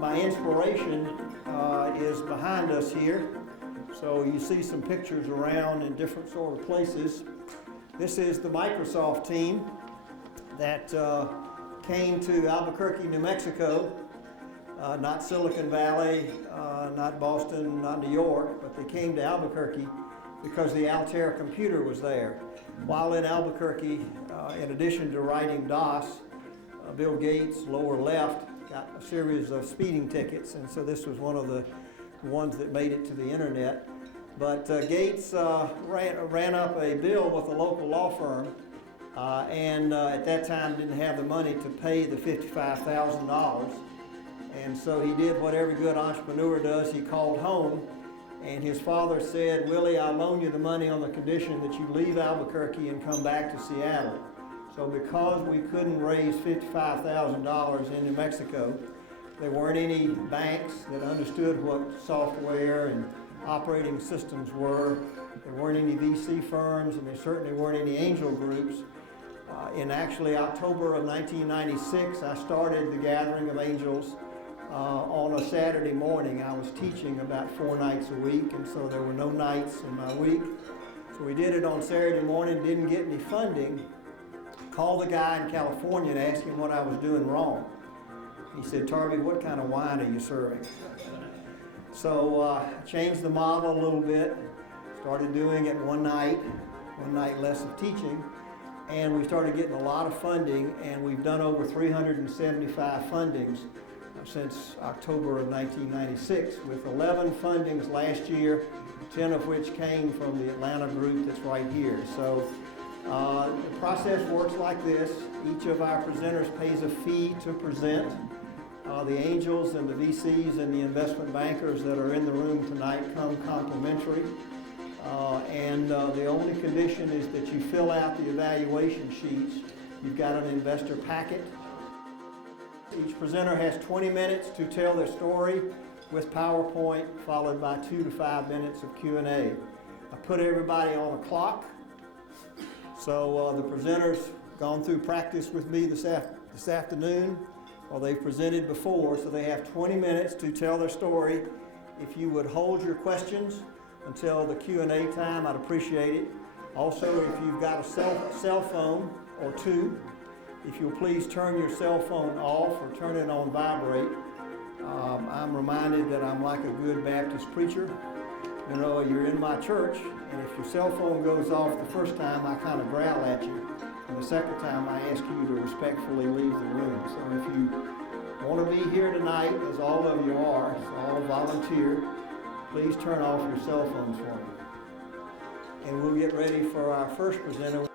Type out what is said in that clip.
My inspiration is behind us here. So you see some pictures around in different sort of places. This is the Microsoft team that came to Albuquerque, New Mexico. Not Silicon Valley, not Boston, not New York, but they came to Albuquerque because the Altair computer was there. While in Albuquerque, in addition to writing DOS, Bill Gates, lower left, got a series of speeding tickets, and so this was one of the ones that made it to the internet. But Gates ran up a bill with a local law firm, and at that time didn't have the money to pay the $55,000. And so he did what every good entrepreneur does. He called home, and his father said, "Willie, I'll loan you the money on the condition that you leave Albuquerque and come back to Seattle." So because we couldn't raise $55,000 in New Mexico, there weren't any banks that understood what software and operating systems were. There weren't any VC firms, and there certainly weren't any angel groups. In actually October of 1996, I started the Gathering of Angels on a Saturday morning. I was teaching about 4 nights a week, and so there were no nights in my week. So we did it on Saturday morning, didn't get any funding. Called the guy in California and asked him what I was doing wrong. He said, "Tarby, what kind of wine are you serving?" So I changed the model a little bit, started doing it one night less of teaching, and we started getting a lot of funding, and we've done over 375 fundings since October of 1996, with 11 fundings last year, 10 of which came from the Atlanta group that's right here. So the process works like this. Each of our presenters pays a fee to present. The angels and the VCs and the investment bankers that are in the room tonight come complimentary. And the only condition is that you fill out the evaluation sheets. You've got an investor packet. Each presenter has 20 minutes to tell their story with PowerPoint, followed by 2 to 5 minutes of Q&A. I put everybody on a clock. So the presenters gone through practice with me this afternoon. Well, they've presented before, so they have 20 minutes to tell their story. If you would hold your questions until the Q&A time, I'd appreciate it. Also, if you've got a cell phone or two, if you'll please turn your cell phone off or turn it on vibrate. I'm reminded that I'm like a good Baptist preacher. You know, you're in my church, and if your cell phone goes off the first time, I kind of growl at you. And the second time, I ask you to respectfully leave the room. So if you want to be here tonight, as all of you are, it's all volunteer, please turn off your cell phones for me. And we'll get ready for our first presenter.